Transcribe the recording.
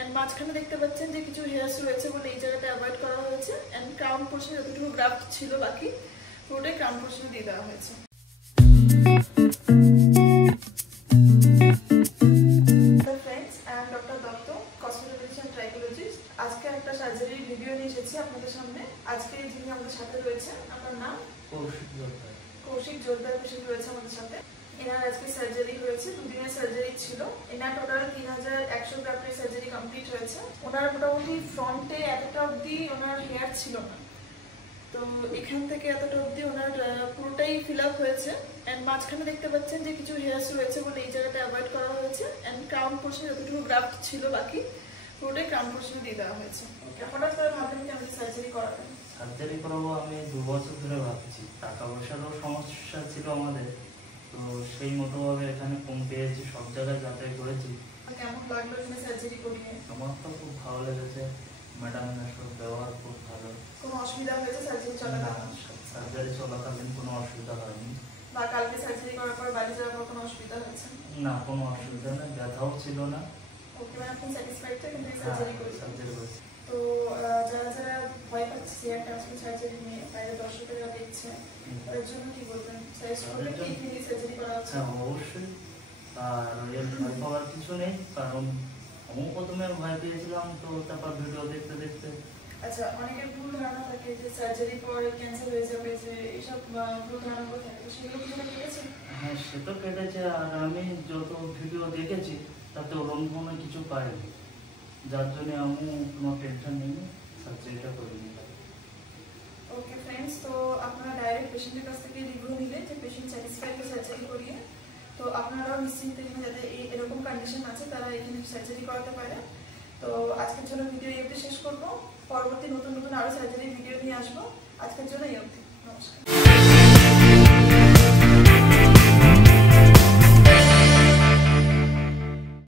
And মাঝখানে দেখতে পাচ্ছেন যে কিছু হেয়ারস রয়েছে বলে এই জায়গাটা অ্যাভয়েড করা হয়েছে। এন্ড ক্রাউন পোর্শনে যতটুকু গ্রাফট ছিল বাকি পুরোটাই ক্রাউন পোর্শনে দিয়ে দেওয়া হয়েছে। আজকে একটা সার্জারির ভিডিও নিয়ে এসেছি আপনাদের সামনে। আজকে যিনি আমাদের সাথে রয়েছেন, আপনার নাম? কৌশিক জোরদার পেশেন্ট রয়েছে আমাদের সাথে। এনার আজকে সার্জারি হয়েছে, 2 দিনের সার্জারি ছিল। এনার টোটাল 3100 গ্রাফটের সার্জারি কমপ্লিট হয়েছে। ওনার মোটামুটি ফ্রন্টে এতটা অবধি ওনার হেয়ার ছিল না, তো এখান থেকে এতটা অবধি ওনার পুরোটাই ফিল আপ হয়েছে। এন্ড মাঝখানে দেখতে পাচ্ছেন যে কিছু হেয়ার্স রয়েছে বলে এই জায়গাটা অ্যাভয়েড করা হয়েছে। এন্ড ক্রাউন পোর্শনে যতটুকু গ্রাফট ছিল বাকি পুরোটাই ক্রাউন পোর্শনে দিয়ে দেওয়া হয়েছে। হঠাৎ করে ভাবলেন যে আমাদের সার্জারি করাবেন? সার্জারি করাবো আমি 2 বছর ধরে ভাবছি। টাকা পয়সারও সমস্যা ছিল আমাদের, তো সেই মতো ভাবে এখানে কম পেয়েছি, সব জায়গায় যাচাই করেছি। কেমন লাগলো এখানে সার্জারি করিয়ে? আমার তো খুব ভালো লেগেছে, ম্যাডামের সব ব্যবহার খুব ভালো। কোনো অসুবিধা হয়েছে সার্জারি চলাকালীন? সার্জারি চলাকালীন কোনো অসুবিধা হয়নি। বা কালকে সার্জারি করার পর বাড়ি যাওয়ার পর কোনো অসুবিধা হয়েছে? না, কোনো অসুবিধা নেই, ব্যথাও ছিল না। ওকে, মানে আপনি স্যাটিসফাইড তো এখান থেকে সার্জারি করেছেন? সার্জারি করেছি। তো যারা যারা ভয় পাচ্ছে হেয়ার ট্রান্সপ্লান্ট সার্জারি নিয়ে, বাইরে দর্শকেরা দেখছে, তাদের জন্য কি বলবেন? সাজেস্ট করবেন কি এখানে সার্জারি করা হচ্ছে? হ্যাঁ, অবশ্যই। আর ভয় পাওয়ার কিছু নেই, কারণ আমি প্রথমে ভয় পেয়েছিলাম, তো তারপর ভিডিও দেখতে দেখতে। আচ্ছা, অনেকের ভুল ধারণা থাকে যে সার্জারি পর ক্যান্সার হয়ে যাবে, যে এইসব ভুল ধারণা থাকে, সেগুলো কি কেটেছে? হ্যাঁ, সে তো কেটেছে। আর আমি যত ভিডিও দেখেছি তাতে ওরকম কোনো কিছু পাইনি, যার জন্য আমি কোনো টেনশন নিই, সার্জারিটা করে নিই। ওকে ফ্রেন্ডস, তো আপনারা ডাইরেক্ট পেশেন্টের কাছ থেকে রিভিউ নিলেন যে পেশেন্ট স্যাটিসফাইড সার্জারি করিয়ে। তো আপনারাও নিশ্চিন্তে এখানে যাদের এরকম কন্ডিশন আছে তারা এখানে সার্জারি করাতে পারে। তো আজকের জন্য ভিডিও এই অবধি শেষ করবো। পরবর্তী নতুন নতুন আরো সার্জারি ভিডিও নিয়ে আসবো। আজকের জন্য এই অবধি।